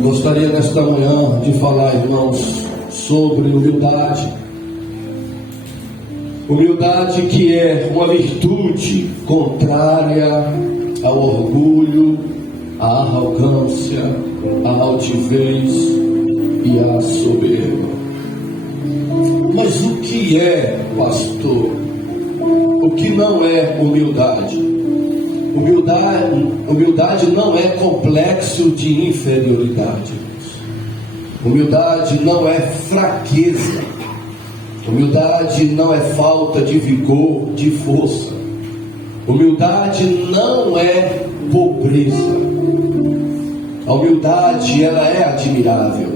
Gostaria nesta manhã de falar, irmãos, sobre humildade. Humildade que é uma virtude contrária ao orgulho, à arrogância, à altivez e à soberba. Mas o que é, pastor? O que não é humildade? Humildade não é complexo de inferioridade. Humildade não é fraqueza. Humildade não é falta de vigor, de força. Humildade não é pobreza. A humildade, ela é admirável.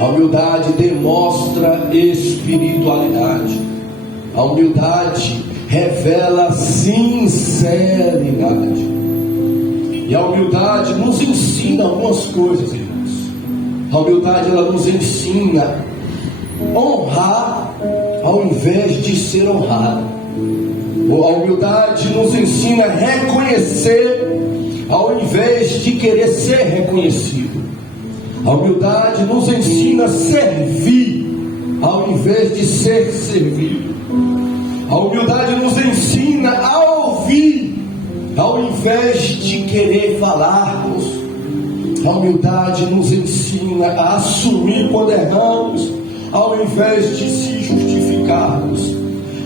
A humildade demonstra espiritualidade. A humildade revela sinceridade. E a humildade nos ensina algumas coisas, irmãos. A humildade, ela nos ensina honrar ao invés de ser honrado. A humildade nos ensina reconhecer ao invés de querer ser reconhecido. A humildade nos ensina servir ao invés de ser servido. A humildade nos ensina a ouvir ao invés de querer falarmos. A humildade nos ensina a assumir quando erramos ao invés de se justificarmos.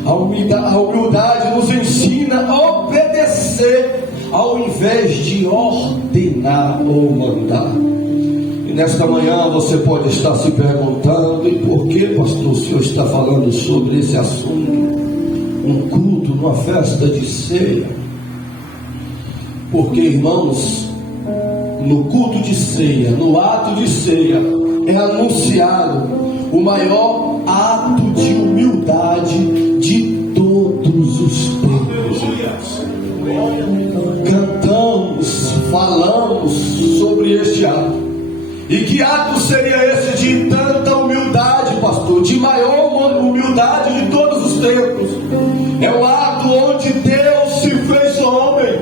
A humildade nos ensina a obedecer ao invés de ordenar ou mandar. E nesta manhã você pode estar se perguntando: e por que, pastor, o senhor está falando sobre esse assunto? Um culto, uma festa de ceia? Porque, irmãos, no culto de ceia, no ato de ceia, é anunciado o maior ato de humildade de todos os tempos. Cantamos, falamos sobre este ato. E que ato seria esse de tanta humildade, pastor? De maior humildade de todos os tempos. É o ato onde Deus se fez homem,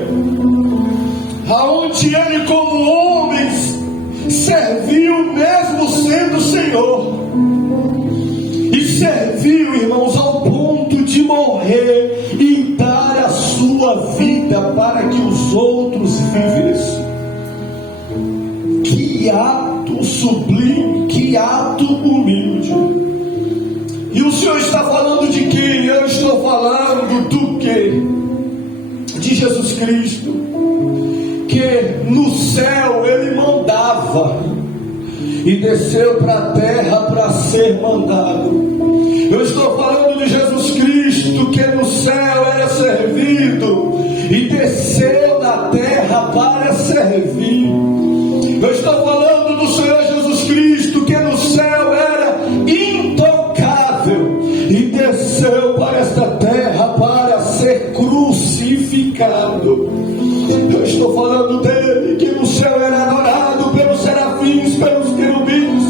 aonde Ele, como homem, serviu mesmo sendo Senhor. E serviu, irmãos, ao ponto de morrer e dar a sua vida para que os outros vivessem. Que ato sublime, que ato humilde. E o Senhor está falando de quem? Eu estou falando do quê? De Jesus Cristo, que no céu Ele mandava e desceu para a terra para ser mandado. Eu estou falando de Jesus Cristo, que no céu era servido e desceu da terra para servir. Eu estou falando do Senhor Jesus Cristo, que no céu era intocável e desceu para esta terra para ser crucificado. Eu estou falando dele, que no céu era adorado pelos serafins, pelos querubins,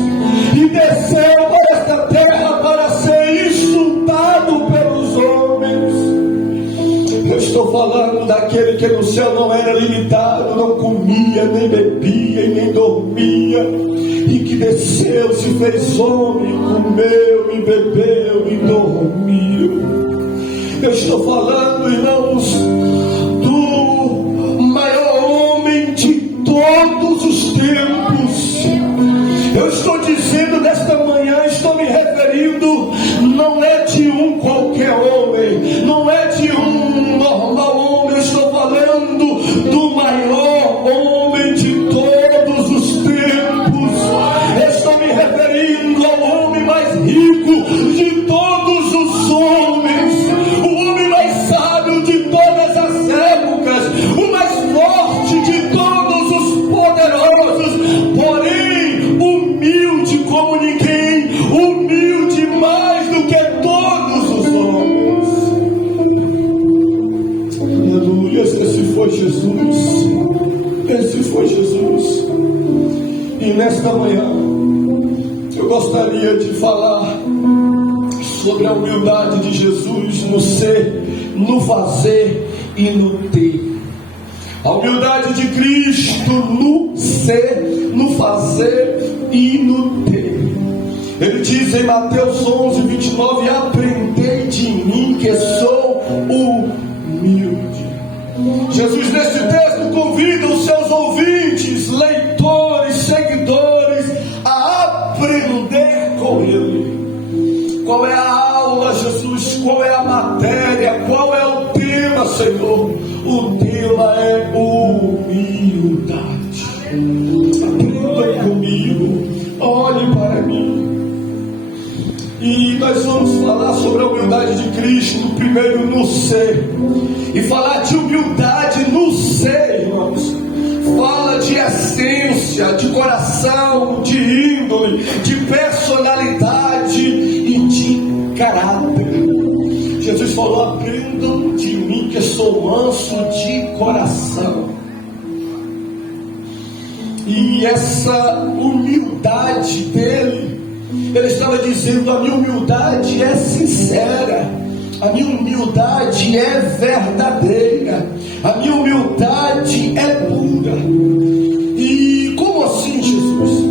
e desceu para esta terra para ser insultado pelos homens. Eu estou falando daquele que no céu não era limitado, não comia, nem bebia e nem dormia, e que desceu, se fez homem, comeu e bebeu e dormiu. Eu estou falando, irmãos, do maior homem de todos os tempos. Eu estou dizendo nesta manhã, estou me referindo, não é de um qualquer homem, não é de um normal homem, eu estou falando do maior homem de todos os tempos. Eu estou me referindo ao homem mais rico de todos os homens, o homem mais sábio de todas as épocas, o mais forte de todos os poderosos, porém humilde como ninguém, humilde mais do que todos os homens. Aleluia, esse foi Jesus, esse foi Jesus. E nesta manhã eu gostaria de falar sobre a humildade de Jesus no ser, no fazer e no ter. A humildade de Cristo no ser, no fazer e no ter. Ele diz em Mateus 11:29: aprendei de mim que sou humilde. Jesus nesse texto convida os seus ouvintes, leitores, seguidores, a aprender com Ele. Qual é a aula, Jesus? Qual é a matéria? Qual é o tema, Senhor? O tema é humildade. Aprenda comigo, olhe para mim. E nós vamos falar sobre a humildade de Cristo, primeiro no ser. E falar de humildade no ser, irmãos, fala de essência, de coração, de índole, de personalidade e de caráter. Jesus falou: aprendam de mim que sou manso de coração. E essa humildade dele, ele estava dizendo: a minha humildade é sincera, a minha humildade é verdadeira, a minha humildade é pura. E como assim, Jesus?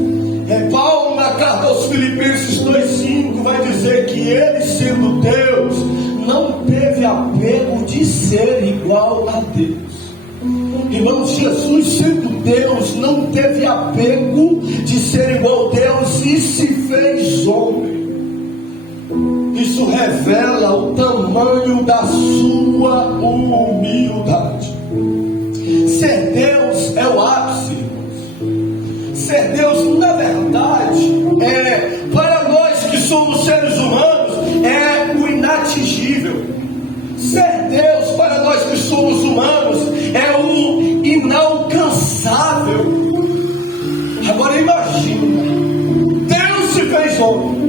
Paulo, na carta aos Filipenses 2,5, vai dizer que ele, sendo Deus, não teve apego de ser igual a Deus. Irmãos, Jesus, sendo Deus, não teve apego de ser igual a Deus e se fez homem. Isso revela o tamanho da sua humildade. Ser Deus é o ápice, irmãos. Ser Deus, na verdade, para nós que somos seres humanos, é o inatingível. Ser Deus, para nós que somos humanos, é o inalcançável. Agora imagina, Deus se fez homem.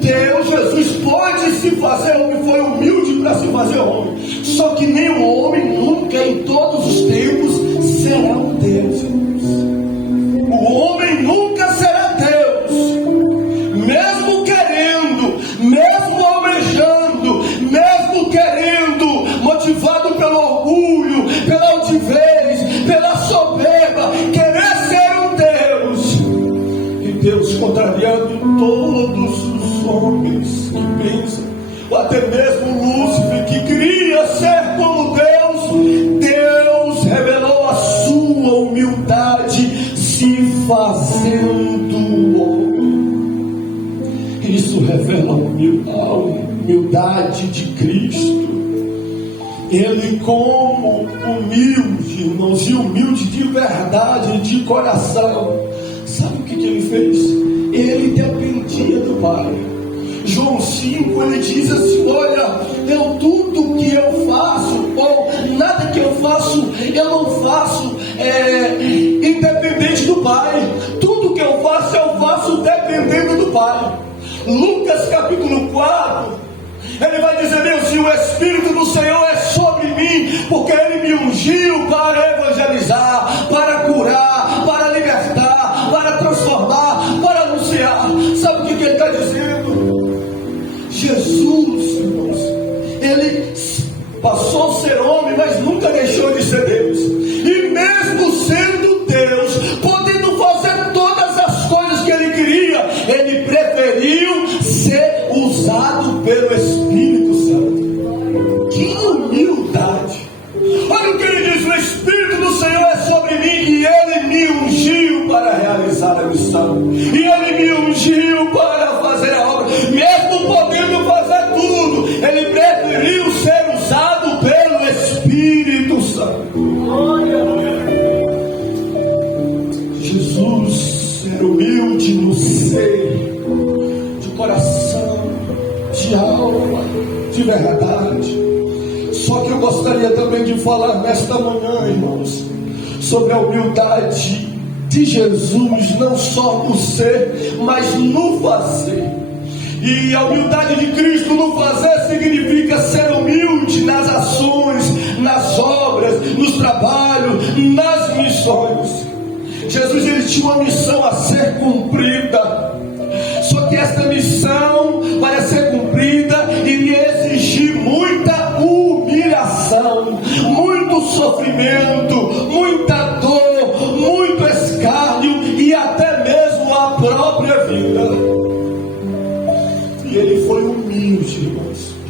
Deus, Jesus, pode se fazer homem, foi humilde para se fazer homem. Só que nenhum homem nunca, em todos os tempos, será um Deus. O homem nunca será Deus. Mesmo querendo, mesmo almejando, mesmo querendo, motivado pelo orgulho, pela altivez, pela soberba, querer ser um Deus. E Deus, contrariando todos os homens que pensam, ou até mesmo Lúcifer, que queria ser como Deus, Deus revelou a sua humildade, se fazendo homem. Isso revela a humildade de Cristo. Ele, como humilde, irmãos, e humilde de verdade, de coração, sabe o que ele fez? Ele dependia do Pai. João 5, ele diz assim: olha, tudo que eu faço, ou nada que eu faço, eu não faço independente do Pai. Tudo que eu faço dependendo do Pai. Lucas capítulo 4, ele vai dizer assim: o Espírito do Senhor é sobre mim, porque Ele me ungiu para evangelizar, para curar, para libertar, para transformar, para anunciar. Sabe o que Ele está dizendo? Jesus, irmãos, Ele passou a ser homem, mas nunca deixou de ser Deus. E mesmo sendo Deus, podendo fazer todas as coisas que Ele queria, Ele preferiu ser usado pelo Espírito Santo. Que humildade! Olha o que ele diz: o Espírito do Senhor é sobre mim e Ele me ungiu para realizar a missão. E Ele me ungiu para fazer a obra. Mesmo podendo fazer tudo, Ele preferiu ser usado pelo Espírito Santo. Jesus era humilde no ser, de coração, de alma, de verdade. Só que eu gostaria também de falar nesta manhã, irmãos, sobre a humildade de Jesus, não só no ser, mas no fazer. E a humildade de Cristo no fazer significa ser humilde nas ações, nas obras, nos trabalhos, nas missões. Jesus, ele tinha uma missão a ser cumprida. Só que esta missão, para ser cumprida, iria exigir muita humilhação, muito sofrimento, muita dor, muito escárnio e até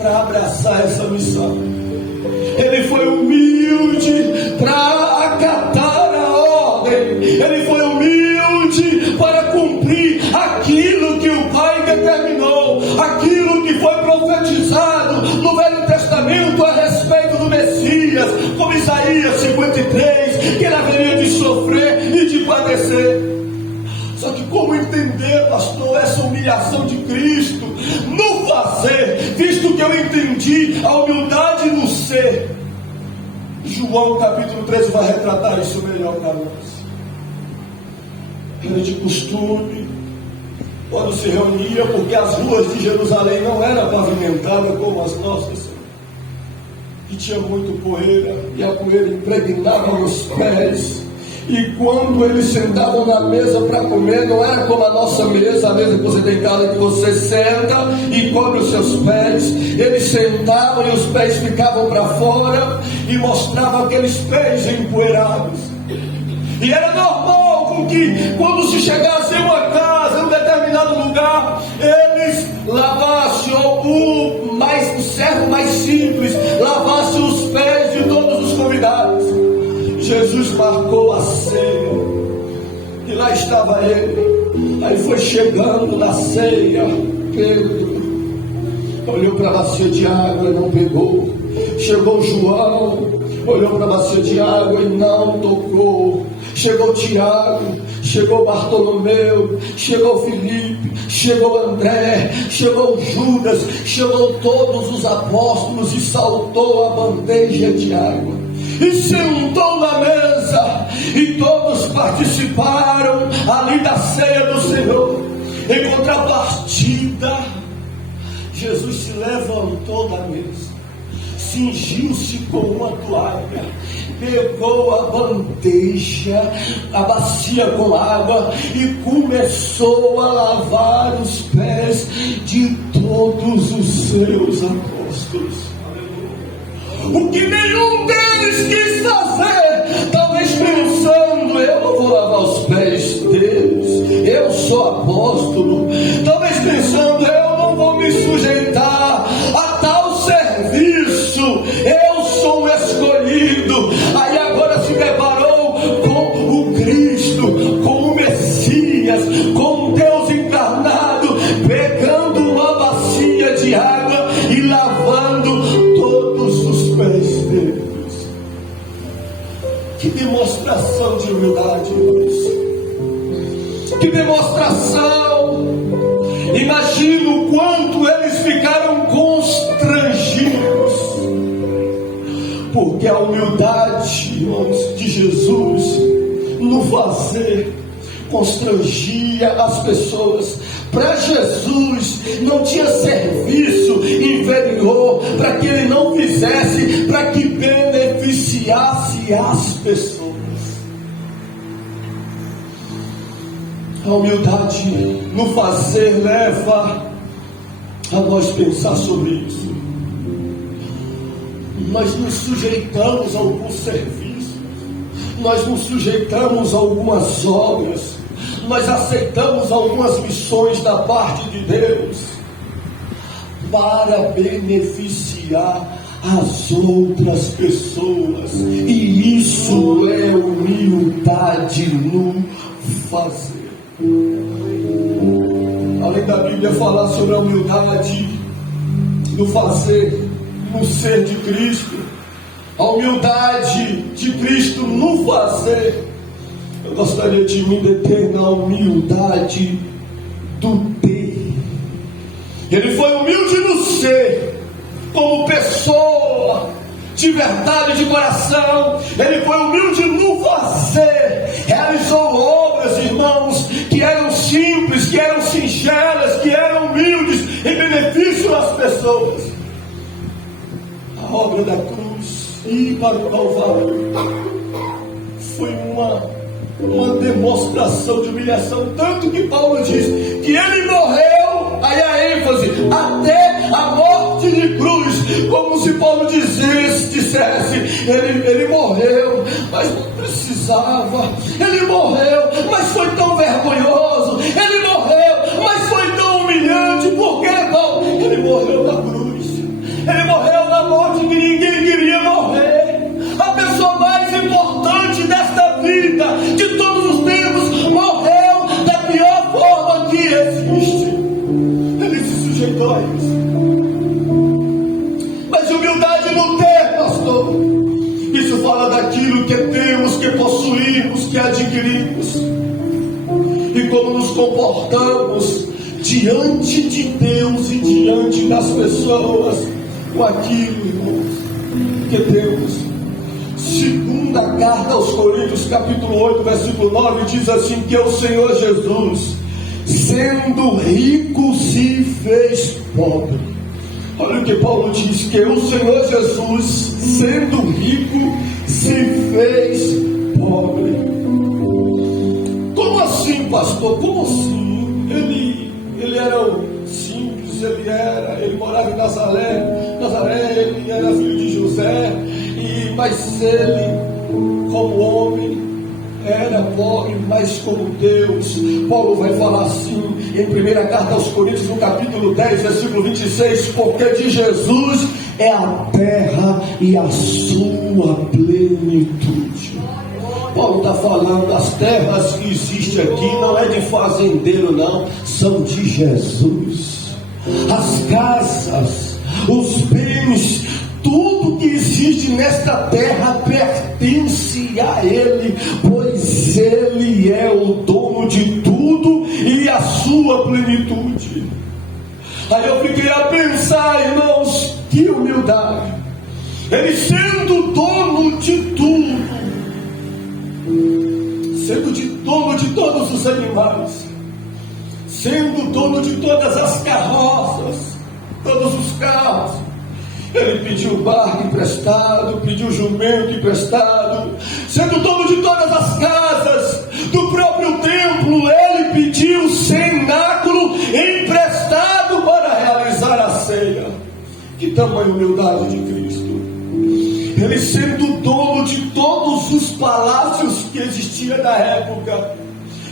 para abraçar essa missão. Ele foi humilde para acatar a ordem. Ele foi humilde para cumprir aquilo que o Pai determinou, aquilo que foi profetizado no Velho Testamento a respeito do Messias, como Isaías 53, que ele haveria de sofrer e de padecer. Só que como entender, pastor, essa humilhação de Cristo no fazer, visto que eu entendi a humildade no ser? João capítulo 13 vai retratar isso melhor para nós. Era de costume, quando se reunia, porque as ruas de Jerusalém não eram pavimentadas como as nossas, e tinha muito poeira, e a poeira impregnava os pés. E quando eles sentavam na mesa para comer, não era como a nossa mesa, a mesa que você tem em casa, que você senta e cobre os seus pés. Eles sentavam e os pés ficavam para fora e mostravam aqueles pés empoeirados. E era normal com que, quando se chegasse em uma casa, em um determinado lugar, eles lavassem, ou o servo mais simples, lavasse os pés de todos os convidados. Jesus marcou a ceia, e lá estava ele. Aí foi chegando na ceia, Pedro olhou para a bacia de água e não pegou. Chegou João, olhou para a bacia de água e não tocou. Chegou Tiago, chegou Bartolomeu, chegou Filipe, chegou André, chegou Judas, chegou todos os apóstolos e saltou a bandeja de água e sentou na mesa, e todos participaram ali da ceia do Senhor. Em contrapartida, Jesus se levantou da mesa, cingiu-se com uma toalha, pegou a bandeja, a bacia com água e começou a lavar os pés de todos os seus apóstolos. O que nenhum deles quis fazer, talvez pensando: eu não vou lavar os pés deles, eu sou apóstolo. Talvez pensando: eu não vou me sujeitar a tal serviço, eu sou o escolhido. Aí agora se deparou com o Cristo, com o Messias, com Deus encarnado, pegando uma bacia de água e lavando todos os pés deles. Que demonstração de humildade, irmãos! Que demonstração! Imagina o quanto eles ficaram constrangidos, porque a humildade, irmãos, de Jesus no fazer constrangia as pessoas. Para Jesus não tinha serviço inferior para que ele não fizesse, para que beneficiasse as pessoas. A humildade no fazer leva a nós pensar sobre isso. Nós nos sujeitamos a alguns serviços, nós nos sujeitamos a algumas obras, nós aceitamos algumas missões da parte de Deus para beneficiar as outras pessoas, e isso é humildade no fazer. Além da Bíblia falar sobre a humildade no fazer, no ser de Cristo, a humildade de Cristo no fazer, eu gostaria de me deter na humildade do ter. Ele foi humilde no ser, como pessoa de verdade, de coração. Ele foi humilde no fazer, realizou obras, irmãos, que eram simples, que eram singelas, que eram humildes, em benefício das pessoas. A obra da cruz e para o Calvário foi uma demonstração de humilhação, tanto que Paulo diz que ele morreu, aí a ênfase, até a morte de cruz, como se Paulo dissesse, ele morreu, mas não precisava, ele morreu, mas foi tão vergonhoso, ele morreu, mas foi tão humilhante. Por que, Paulo? Ele morreu na cruz, comportamos diante de Deus e diante das pessoas com aquilo, irmãos, que temos. Segunda carta aos Coríntios, capítulo 8, versículo 9, diz assim, que o Senhor Jesus, sendo rico, se fez pobre. Olha o que Paulo diz, que o Senhor Jesus, sendo rico, se fez pobre. Como assim, pastor? Como assim? Ele era simples, ele morava em Nazaré, ele era filho de José, mas ele, como homem, era pobre, mas como Deus. Paulo vai falar assim em primeira carta aos Coríntios, no capítulo 10, versículo 26, porque de Jesus é a terra e a sua plenitude. Paulo está falando, as terras que existem aqui não é de fazendeiro, não, são de Jesus. As casas, os bens, tudo que existe nesta terra pertence a Ele, pois Ele é o dono de tudo e a sua plenitude. Aí eu fiquei a pensar, irmãos, que humildade. Ele sendo dono de tudo, sendo dono de todos os animais, sendo dono de todas as carroças, todos os carros. Ele pediu o barco emprestado, pediu o jumento emprestado, sendo dono de todas as casas, do próprio templo, ele pediu o cenáculo emprestado para realizar a ceia. Que tamanha humildade de Cristo! Ele sendo dono de todos os palácios que existiam na época,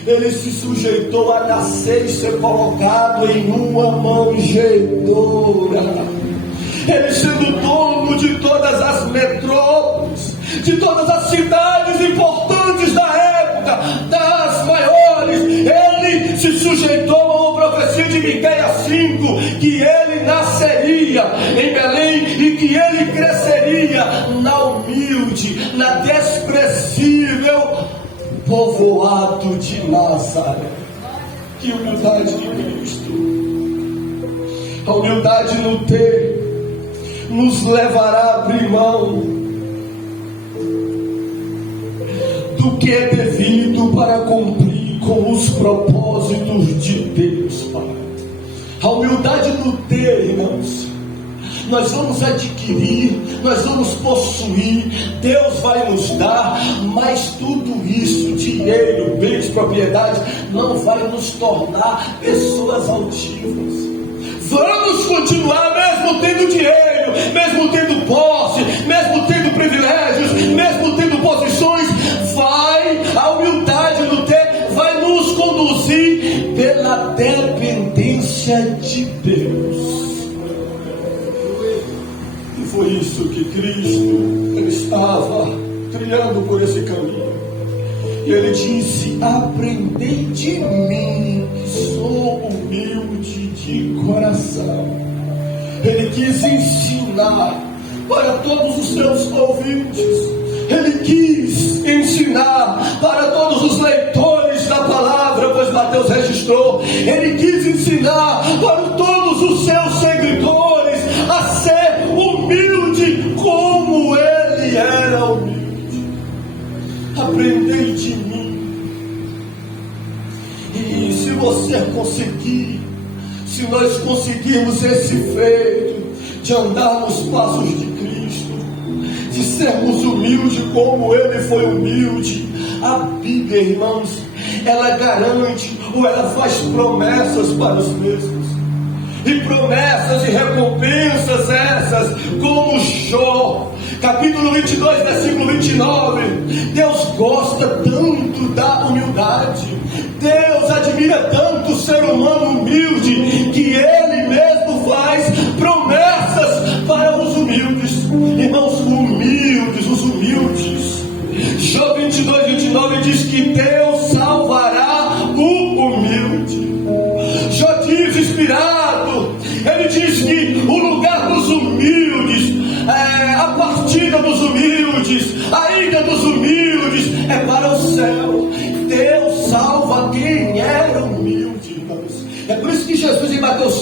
ele se sujeitou a nascer e ser colocado em uma manjedoura. Ele sendo dono de todas as metrópoles, de todas as cidades importantes da época, das maiores, ele se sujeitou a uma profecia de Miqueias 5, que ele nasceria em Belém e que ele cresceria na humilde, na desprezível povoado de Nazaré. Que humildade de Cristo! A humildade no ter nos levará a abrir mão do que é devido para cumprir com os propósitos de Deus, Pai. A humildade no ter, irmãos, nós vamos adquirir, nós vamos possuir, Deus vai nos dar, mas tudo isso, dinheiro, bens, propriedade, não vai nos tornar pessoas altivas. Vamos continuar mesmo tendo dinheiro, mesmo tendo posse, mesmo tendo privilégios, mesmo tendo posições. A humildade no ter vai nos conduzir pela dependência de Deus. E foi isso que Cristo estava trilhando por esse caminho. E ele disse: aprendei de mim, que sou humilde de coração. Ele quis ensinar para todos os seus ouvintes. Ele quis ensinar para todos os leitores da palavra, pois Mateus registrou. Ele quis ensinar para todos os seus seguidores a ser humilde como ele era humilde. Aprendei de mim. E se você conseguir, se nós conseguirmos esse feito de andar nos passos de Cristo, de sermos humildes como ele foi humilde, a Bíblia, irmãos, ela garante ou ela faz promessas para os mesmos. E promessas e recompensas essas, como Jó, capítulo 22, versículo 29. Deus gosta tanto da humildade, Deus admira tanto o ser humano humilde, que Ele mesmo faz promessas para os humildes. Irmãos, humildes, os humildes. Jó 22, 29 diz que Deus salvará o humilde. Jó diz, inspirado, ele diz que o lugar dos humildes, a partida dos humildes, a ida dos humildes é para o céu. Deus salva quem é humilde.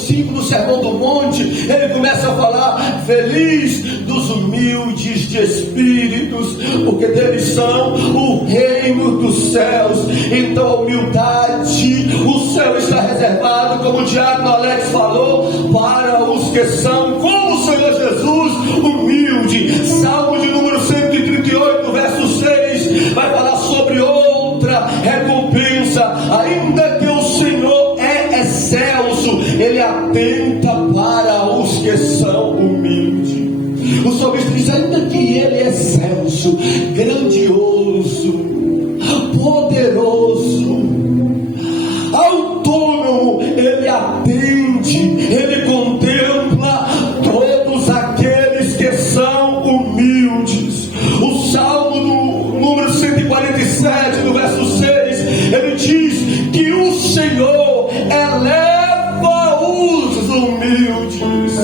5 do Sermão do Monte, ele começa a falar: feliz dos humildes de espíritos, porque deles são o reino dos céus. Então a humildade, o céu está reservado, como o diácono Alex falou, para os que são como o Senhor Jesus, humilde. Salmo de número 138, verso 6, vai falar sobre outra recompensa. Ainda que o Senhor é excelso, ele atenta para os que são humildes. O salmista diz: ainda que ele é excelso, grandioso, poderoso, autônomo, ele atende, ele contempla todos aqueles que são humildes. O Salmo do número 147, no verso 6, ele diz que o Senhor eleva os humildes.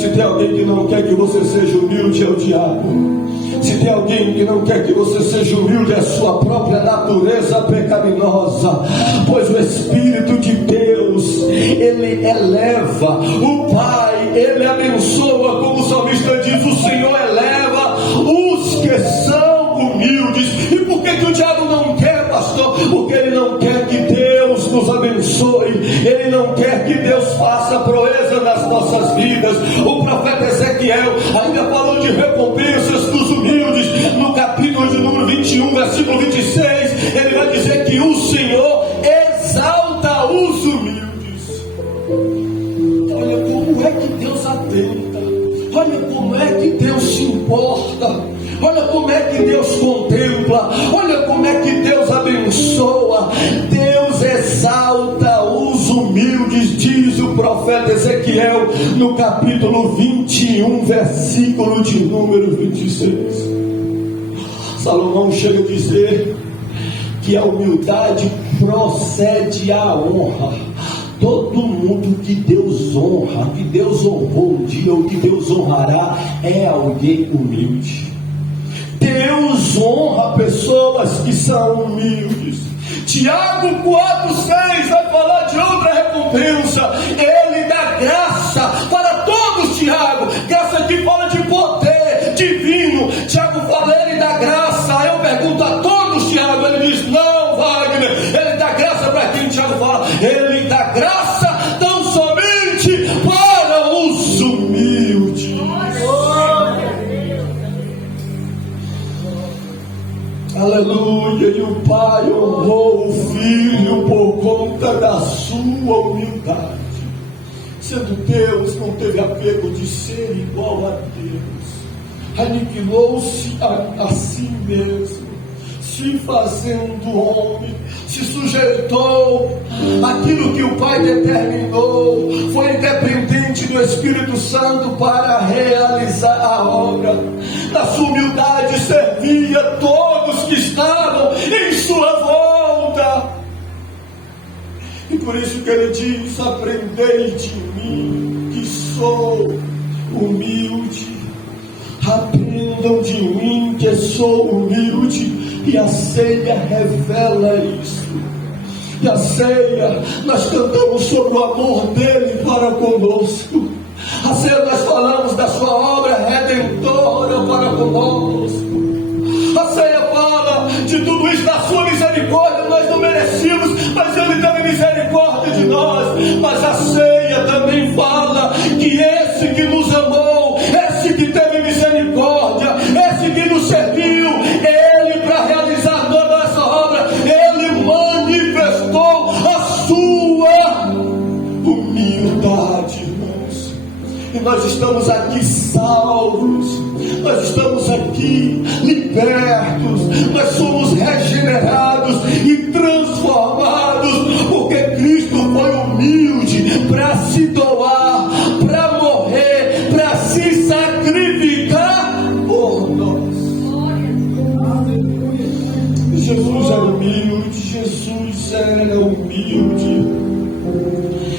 Se tem alguém que não quer que você seja humilde, é o diabo. Se tem alguém que não quer que você seja humilde, é a sua própria natureza pecaminosa. Pois o Espírito de Deus, ele eleva. O Pai, ele abençoa, como o salmista diz: o Senhor eleva os que são humildes. E por que o diabo não quer, pastor? Porque ele não quer que Deus nos abençoe, ele não quer que Deus faça proeza nas nossas vidas. O profeta Ezequiel ainda falou de recompensas dos humildes. No capítulo de número 21, versículo 26, ele vai dizer que o Senhor exalta os humildes. Olha como é que Deus atenta, olha como é que Deus se importa, olha como é que Deus contempla, olha como é que Deus abençoa. Deus exalta os humildes, diz o profeta Ezequiel no capítulo 21, versículo de número 26. Salomão chega a dizer que a humildade procede à honra. Todo mundo que Deus honra, que Deus honrou um dia ou que Deus honrará, é alguém humilde. Deus honra pessoas que são humildes. Tiago 4,6 vai falar de outra recompensa. Ele dá graça para todos, Tiago. Graça que fala de poder divino. Tiago fala, ele dá graça. Eu pergunto a todos, Tiago. Ele diz, não, Wagner. Ele dá graça para quem? Tiago fala, ele dá graça tão somente para os humildes. Aleluia. E o Pai honrou o Filho por conta da sua humildade. Sendo Deus, não teve apego de ser igual a Deus. Aniquilou-se a si mesmo, se fazendo homem, se sujeitou àquilo que o Pai determinou, foi independente do Espírito Santo para realizar a obra. Na sua humildade servia todos que estavam em sua volta. E por isso que ele diz, aprendei de mim, que sou humilde. Aprendam de mim, que sou humilde. E a ceia revela isso. E a ceia, nós cantamos sobre o amor dele para conosco. A ceia, nós falamos da sua obra redentora para conosco. A ceia fala de tudo isso, da sua misericórdia. Nós não merecíamos, mas ele teve misericórdia de nós. Mas a ceia também fala que esse que nos amou, esse que teve misericórdia, esse que nos serviu, ele, para realizar toda essa obra, ele manifestou a sua humildade, irmãos. E nós estamos aqui salvos, nós estamos aqui libertos, nós somos regenerados e transformados, porque Cristo foi humilde para se doar, para morrer, para se sacrificar por nós. Jesus era humilde, Jesus era humilde.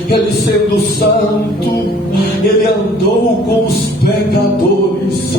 Ele sendo santo, ele andou com os pecadores.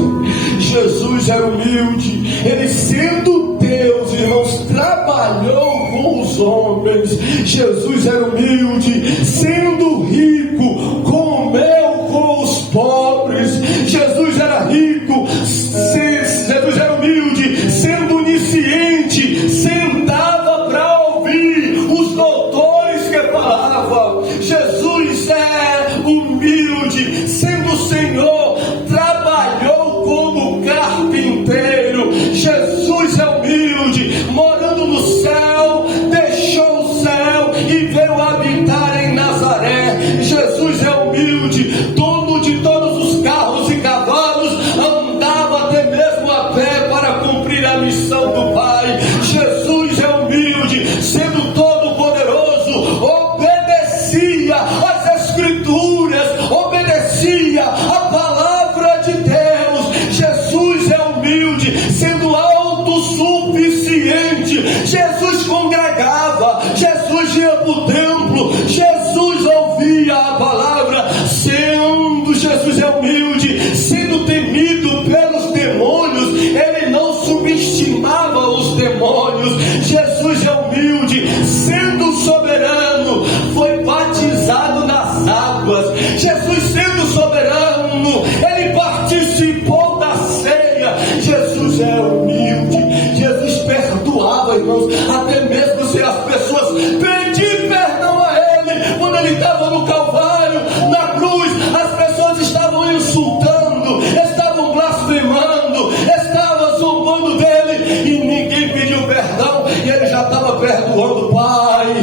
Jesus era humilde, ele sendo Deus, irmãos, trabalhou com os os homens. Jesus era humilde, sendo rico, comeu com os pobres. Jesus era rico, Jesus era humilde, sendo onisciente, sentava para ouvir os doutores que falavam. Jesus é humilde, sendo Senhor, trabalhou como carpinteiro. Jesus é humilde, morando no céu, deixou o céu e veio habitar em Nazaré. Jesus é humilde, dono de todos os carros e cavalos, andava até mesmo a pé para cumprir a missão do Pai. Jesus é humilde, sendo todo poderoso, obedecia às Escrituras, obedecia à palavra de Deus. Jesus é humilde, sendo autossuficiente. Jesus congregava, Jesus ia para o templo, Jesus ouvia a palavra. Sendo Jesus é humilde, sendo temido pelos demônios, ele não subestimava os demônios. Jesus é humilde, sendo soberano, foi batizado nas águas. Jesus sendo soberano, ele participou da ceia. Jesus é humilde, Jesus perdoava, irmãos, até mesmo se as pessoas pedirem perdão a ele. Quando ele estava no Calvário, na cruz, as pessoas estavam insultando, estavam blasfemando, estavam zombando dele, e ninguém pediu perdão, e ele já estava perdoando. Pai,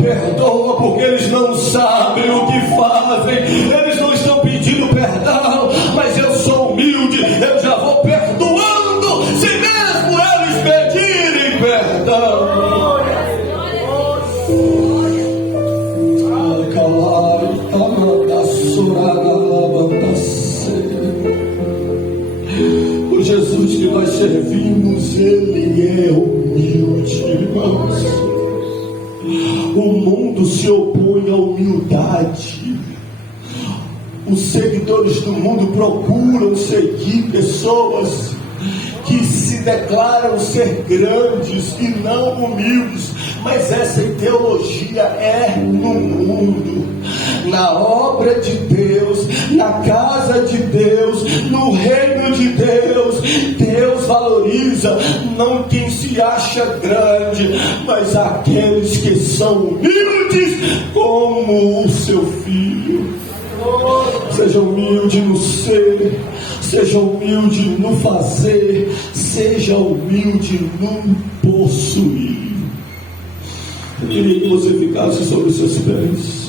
perdoa, porque eles não sabem o que fazem. Eles não estão pedindo perdão, mas eu sou humilde, eu já vou perdoando, se mesmo eles pedirem perdão. O Jesus que nós servimos, ele é humilde, irmãos. O mundo se opõe à humildade. Os seguidores do mundo procuram seguir pessoas que se declaram ser grandes e não humildes, mas essa ideologia é no mundo. Na obra de Deus, na casa de Deus, no reino de Deus, Deus valoriza não quem se acha grande, mas aqueles que são humildes como o seu filho. Seja humilde no ser, seja humilde no fazer, seja humilde no possuir. Eu queria que você ficasse sobre os seus pés.